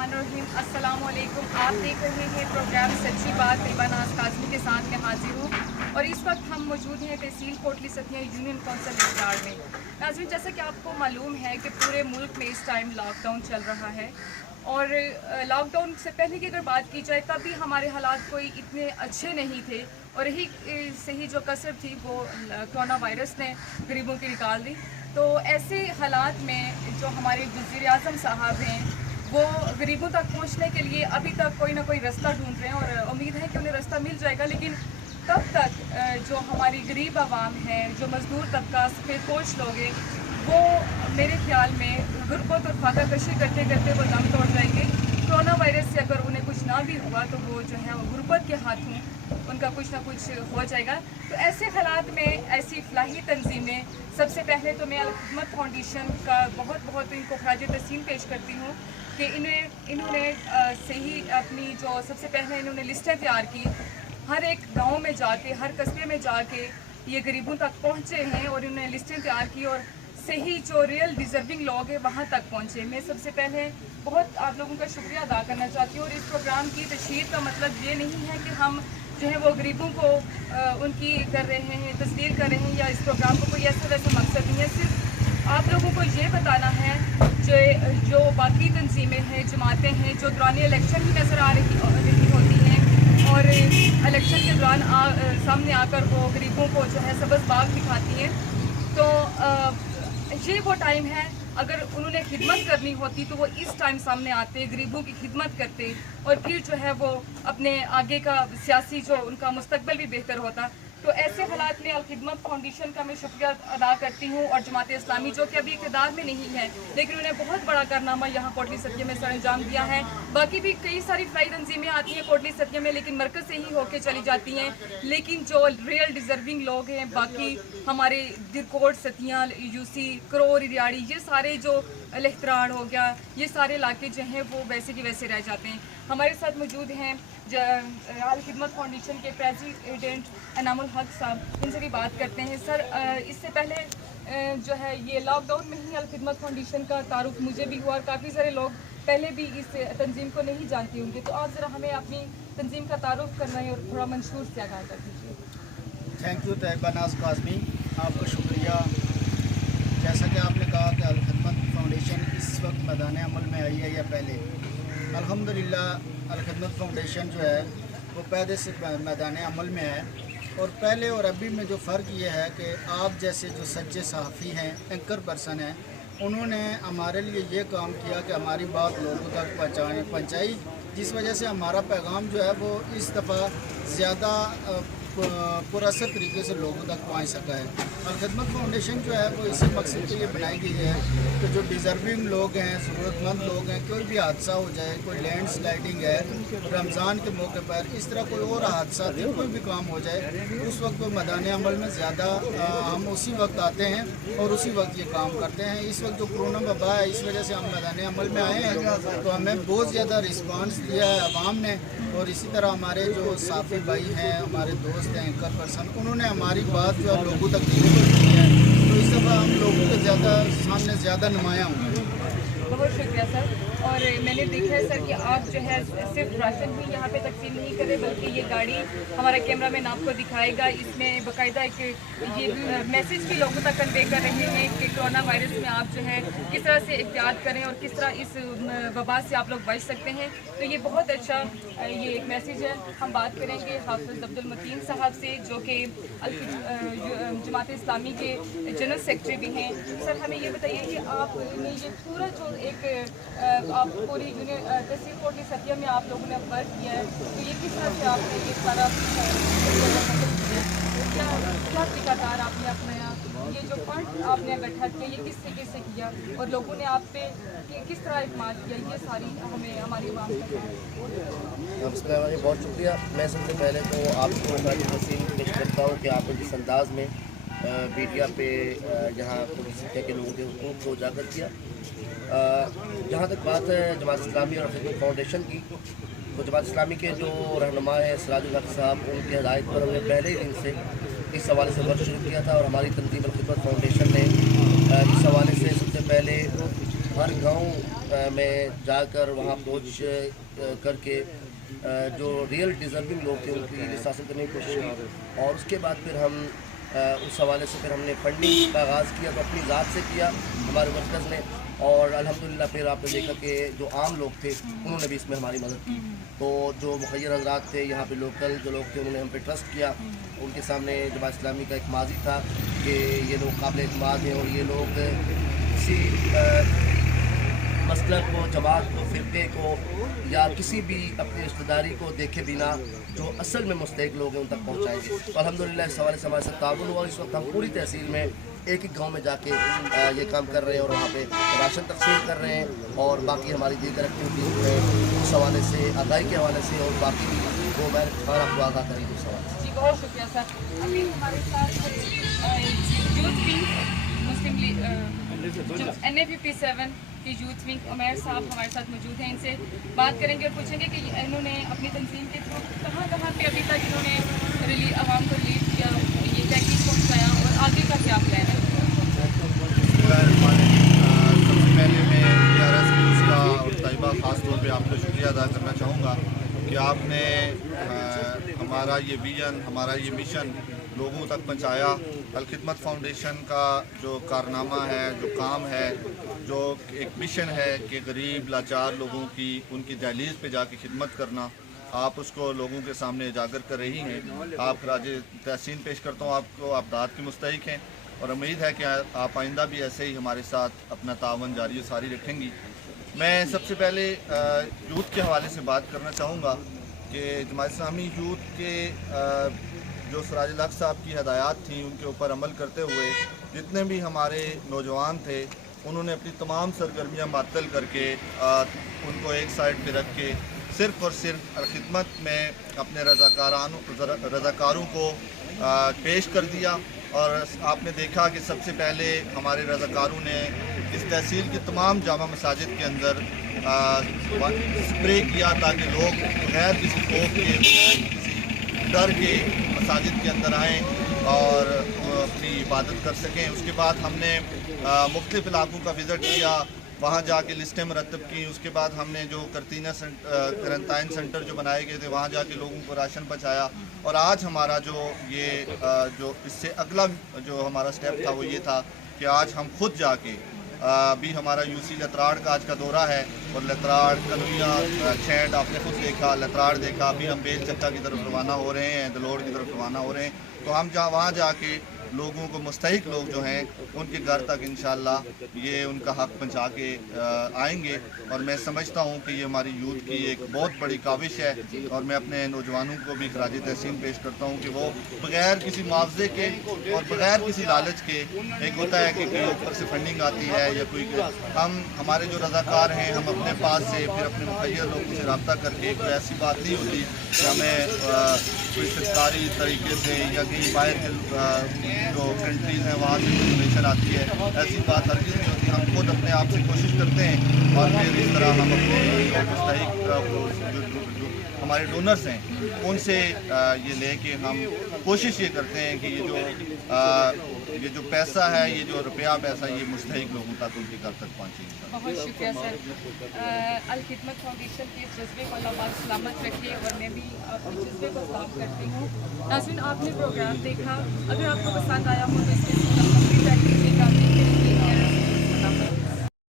बिस्मिल्लाहिर्रहमानिर्रहीम। अस्सलाम वालेकुम। आप देख रहे हैं प्रोग्राम सच्ची बात तैयबा नाज़ काज़मी के साथ मैं हाजिर हूँ और इस वक्त हम मौजूद हैं तहसील कोटली सतिया यूनियन कौंसिल इस्लार में। नाज़रीन, जैसा कि आपको मालूम है कि पूरे मुल्क में इस टाइम लॉकडाउन चल रहा है और लॉकडाउन से पहले की अगर बात की जाए तब भी हमारे हालात कोई इतने अच्छे नहीं थे और यही से ही जो कसर थी वो कोरोना वायरस ने गरीबों की निकाल दी। तो ऐसे हालात में जो हमारे वज़ीर आज़म साहब हैं वो गरीबों तक पहुंचने के लिए अभी तक कोई ना कोई रास्ता ढूंढ रहे हैं और उम्मीद है कि उन्हें रास्ता मिल जाएगा। लेकिन तब तक जो हमारी गरीब आवाम है, जो मज़दूर तबका, सफ़ेदपोश लोग हैं, वो मेरे ख्याल में गुर्बत और फाका कशी करते करते वो दम तोड़ जाएंगे। कोरोना वायरस से अगर उन्हें कुछ ना भी हुआ तो वो जो है वो गुर्बत के हाथों उनका कुछ ना कुछ हो जाएगा। तो ऐसे हालात में ऐसी फलाही तंजीमें, सबसे पहले तो मैं अल-खिदमत फाउंडेशन का बहुत बहुत इनको खराज तहसीन पेश करती हूँ कि इन्होंने सही अपनी जो सबसे पहले इन्होंने लिस्टें तैयार की, हर एक गांव में जाके, हर कस्बे में जाके ये गरीबों तक पहुँचे हैं और इन्होंने लिस्टें तैयार की और सही जो रियल डिज़र्विंग लोग हैं वहाँ तक पहुँचे। मैं सबसे पहले बहुत आप लोगों का शुक्रिया अदा करना चाहती हूँ और इस प्रोग्राम की तशहीर का मतलब ये नहीं है कि हम जो है वो गरीबों को उनकी कर रहे हैं, तस्दीर कर रहे हैं या इस प्रोग्राम को कोई ऐसा वैसा मकसद नहीं है। सिर्फ आप लोगों को ये बताना है जो बाकी तंजीमें हैं, जमातें हैं, जो दौरान इलेक्शन ही नज़र आ रही होती हैं और इलेक्शन के दौरान सामने आकर वो गरीबों को जो है सबज़ बाग दिखाती हैं। तो ये वो टाइम है, अगर उन्होंने खिदमत करनी होती तो वो इस टाइम सामने आते, गरीबों की खिदमत करते और फिर जो है वो अपने आगे का सियासी जो उनका मुस्तकबिल भी बेहतर होता। तो ऐसे हालात में अल-खिदमत फाउंडेशन का मैं शुक्रिया अदा करती हूँ और जमात इस्लामी जो कि अभी इक़्तिदार में नहीं है लेकिन उन्हें बहुत बड़ा कारनामा यहाँ कोटली सतिया में सर अंजाम दिया है। बाकी भी कई सारी फलाई तंजीमें आती हैं कोटली सतिया में लेकिन मरकज़ से ही होके चली जाती हैं। लेकिन जो रियल डिज़र्विंग लोग हैं, बाकी हमारे दिरकोट, सतिया, यूसी, करोर, रियाड़ी, ये सारे जो लहतरान हो गया, ये सारे इलाके जो हैं वो वैसे की वैसे रह जाते हैं। हमारे साथ मौजूद हैं अल-खिदमत फाउंडेशन के प्रेसिडेंट इनामुल हक साहब, इनसे भी बात करते हैं। सर, इससे पहले जो है ये लॉकडाउन में ही अल-खिदमत फाउंडेशन का तारुफ मुझे भी हुआ और काफ़ी सारे लोग पहले भी इस तंजीम को नहीं जानते होंगे, तो आप ज़रा हमें अपनी तंजीम का तारुफ करना है और थोड़ा मंशूर से आगाह कर दीजिए। थैंक यू तैयबा नाज़ काज़मी, आपका शुक्रिया। जैसा कि आपने कहा कि अल-खिदमत फाउंडेशन इस वक्त मैदान अमल में आई है या पहले, अल्हम्दुलिल्लाह अल-खिदमत फाउंडेशन जो है वो पहले से मैदान अमल में है और पहले और अभी में जो फ़र्क ये है कि आप जैसे जो सच्चे सहाफ़ी हैं, एंकर पर्सन हैं, उन्होंने हमारे लिए ये काम किया कि हमारी बात लोगों तक पहुँचाई, जिस वजह से हमारा पैगाम जो है वो इस दफ़ा ज़्यादा पुरअसर तरीके से लोगों तक पहुँच सका है। अल-खिदमत फाउंडेशन जो है वो इसी मकसद के लिए बनाई गई है कि जो डिज़र्विंग लोग हैं, ज़रूरतमंद लोग हैं, कोई भी हादसा हो जाए, कोई लैंड स्लाइडिंग है, रमज़ान के मौके पर इस तरह कोई और हादसा थे, कोई भी काम हो जाए, उस वक्त वो मैदान अमल में ज़्यादा हम उसी वक्त आते हैं और उसी वक्त ये काम करते हैं। इस वक्त जो कोरोना वबा है, इस वजह से हम मैदान अमल में आए हैं तो हमें बहुत ज़्यादा रिस्पांस दिया है आवाम ने और इसी तरह हमारे जो साफ़ी भाई हैं, हमारे दोस्त हैं, एंकर पर्सन, उन्होंने हमारी बात जो है लोगों तक डिलीवर की है, तो इस दफ़ा हम लोगों के सामने ज़्यादा नुमायाँ होंगे। बहुत शुक्रिया सर। और मैंने देखा है सर कि आप जो है सिर्फ राशन ही यहाँ पे तकसीम नहीं कर रहे बल्कि ये गाड़ी हमारा कैमरामैन आपको दिखाएगा, इसमें बाकायदा एक ये मैसेज भी लोगों तक कन्वे कर रहे हैं कि कोरोना वायरस में आप जो है किस तरह से एहतियात करें और किस तरह इस वबा से आप लोग बच सकते हैं। तो ये बहुत अच्छा ये एक मैसेज है। हम बात करेंगे हाफिज़ अब्दुल मतीन साहब से जो कि जमात इस्लामी के जनरल सेक्रेटरी भी हैं। सर, हमें ये बताइए कि आपने ये पूरा जो एक आप पूरी यूनियन तहसील कोटली सतिया में आप लोगों ने वर्क किया है, तो ये किस तरह से आपने ये सारा क्या तरीकाकार आपने अपनाया, ये जो फंड आपने इकट्ठा किया ये किस तरीके से किया और लोगों ने आप पे किस तरह इत्मीनान किया, ये सारी हमें हमारी बात बहुत शुक्रिया। मैं सबसे पहले तो आपको तहसील पेश करता हूँ कि आपने जिस अंदाज़ में मीडिया पे यहाँ कोटली सतिया के लोगों के हुकूक को उजागर किया। जहाँ तक बात है जमात इस्लामी और अल-खिदमत फाउंडेशन की, तो जमात इस्लामी के जो रहनुमा हैं सिराजुल हक साहब, उनकी हिदायत पर हमने पहले ही दिन से इस हवाले से वर्क शुरू किया था और हमारी तंजीम अल-खिदमत फाउंडेशन ने इस हवाले से सबसे पहले हर गाँव میں جا کر وہاں اپروچ کر کے جو ریئل ڈیزرونگ لوگ تھے ان کی لسٹ حاصل کرنے کی کوشش کی، اور اس کے بعد پھر ہم اس حوالے سے پھر ہم نے فنڈنگ کا آغاز کیا، تو اپنی ذات سے کیا ہمارے ورکرز نے، اور الحمدللہ پھر آپ نے دیکھا کہ جو عام لوگ تھے انہوں نے بھی اس میں ہماری مدد کی. تو جو مخیر حضرات تھے یہاں پہ لوکل جو لوگ تھے انہوں نے ہم پہ ٹرسٹ کیا. ان کے سامنے جماعت اسلامی کا ایک ماضی تھا کہ یہ لوگ قابل اعتماد ہیں، اور یہ لوگ کسی مسلک کو، جماعت کو، فرقے کو یا کسی بھی اپنی رشتہ داری کو دیکھے بنا جو اصل میں مستحق لوگ ہیں ان تک پہنچائیں گے. تو الحمدللہ اس حوالے سے ہمارے ساتھ تعاون ہوا. اس وقت ہم پوری تحصیل میں ایک ایک گاؤں میں جا کے یہ کام کر رہے ہیں، اور وہاں پہ راشن تقسیم کر رہے ہیں، اور باقی ہماری دیگر ایکٹیویٹیز میں اس حوالے سے آگاہی کے حوالے سے، اور باقی وہ میں خیر آپ کو آگاہ کریں گے اس حوالے سے. جی بہت شکریہ سر. ابھی ہمارے ساتھ یوتھ ونگ مسلم NA57 کی یوتھ ونگ عمیر صاحب ہمارے ساتھ موجود ہیں. ان سے بات کریں گے اور پوچھیں گے کہ انہوں نے اپنی تنظیم کے تھرو کہاں کہاں پہ ابھی تک انہوں نے عوام کو ریلیف کیا، یہ تحقیق پہنچایا، اور آگے کا کیا پلان ہے. سب سے پہلے میں ARS کا اور طیبہ خاص طور پہ آپ کو شکریہ ادا کرنا چاہوں گا کہ آپ نے ہمارا یہ ویژن، ہمارا یہ مشن لوگوں تک پہنچایا. الخدمت فاؤنڈیشن کا جو کارنامہ ہے، جو کام ہے، جو ایک مشن ہے کہ غریب لاچار لوگوں کی ان کی دہلیز پہ جا کے خدمت کرنا، آپ اس کو لوگوں کے سامنے اجاگر کر رہی ہیں. آپ خراج تحسین پیش کرتا ہوں آپ کو. آپ داد کے مستحق ہیں، اور امید ہے کہ آپ آئندہ بھی ایسے ہی ہمارے ساتھ اپنا تعاون جاری و ساری رکھیں گی. میں سب سے پہلے یوتھ کے حوالے سے بات کرنا چاہوں گا کہ جماعت اسلامی یوتھ کے جو سراج الحق صاحب کی ہدایات تھیں ان کے اوپر عمل کرتے ہوئے جتنے بھی ہمارے نوجوان تھے انہوں نے اپنی تمام سرگرمیاں معطل کر کے ان کو ایک سائڈ پہ رکھ کے صرف اور صرف خدمت میں اپنے رضاکاروں کو پیش کر دیا. اور آپ نے دیکھا کہ سب سے پہلے ہمارے رضاکاروں نے اس تحصیل کی تمام جامع مساجد کے اندر اسپرے کیا تاکہ لوگ بغیر کسی خوف کے، بغیر کسی ڈر کے مساجد کے اندر آئیں اور اپنی عبادت کر سکیں. اس کے بعد ہم نے مختلف علاقوں کا وزٹ کیا، وہاں جا کے لسٹیں مرتب کی. اس کے بعد ہم نے جو کرنٹائن سینٹر جو بنائے گئے تھے وہاں جا کے لوگوں کو راشن پہنچایا. اور آج ہمارا جو اس سے اگلا جو ہمارا سٹیپ تھا وہ یہ تھا کہ آج ہم خود جا کے بھی ہمارا UC لتراڑ کا آج کا دورہ ہے، اور لتراڑ، کنویاں، چھینڈ آپ نے خود دیکھا، لتراڑ دیکھا. ابھی ہم بیل چکا کی طرف روانہ ہو رہے ہیں، دلوڑ کی طرف روانہ ہو رہے ہیں. تو ہم وہاں جا کے لوگوں کو، مستحق لوگ جو ہیں ان کے گھر تک انشاءاللہ یہ ان کا حق پہنچا کے آئیں گے. اور میں سمجھتا ہوں کہ یہ ہماری یوتھ کی ایک بہت بڑی کاوش ہے، اور میں اپنے نوجوانوں کو بھی خراج تحسین پیش کرتا ہوں کہ وہ بغیر کسی معاوضے کے اور بغیر کسی لالچ کے، ایک ہوتا ہے کہ کوئی اوپر سے فنڈنگ آتی ہے یا کوئی، ہمارے جو رضاکار ہیں ہم اپنے پاس سے پھر اپنے مخیر لوگوں سے رابطہ کر کے، کوئی ایسی بات نہیں ہوتی کہ ہمیں کوئی سرکاری طریقے سے یا کہیں باہر کے جو کنٹریز ہیں وہاں سے کوئی ڈونیشن آتی ہے، ایسی بات ہرگز نہیں ہوتی. ہم خود اپنے آپ سے کوشش کرتے ہیں، اور پھر اس طرح ہم اپنے مستحق جو ہمارے ڈونرز ہیں ان سے یہ لے کے ہم کوشش یہ کرتے ہیں کہ یہ جو پیسہ ہے، یہ جو روپیہ پیسہ، یہ مستحق لوگوں تک، ان کے گھر تک پہنچے. بہت شکریہ سر. الخدمت فاؤنڈیشن کے جذبے کو اللہ پاک سلامت رکھے، اور میں بھی آپ کے جذبے کو سلام کرتی ہوں. ناظرین، آپ نے پروگرام دیکھا، اگر آپ کو پسند آیا ہو تو اس کے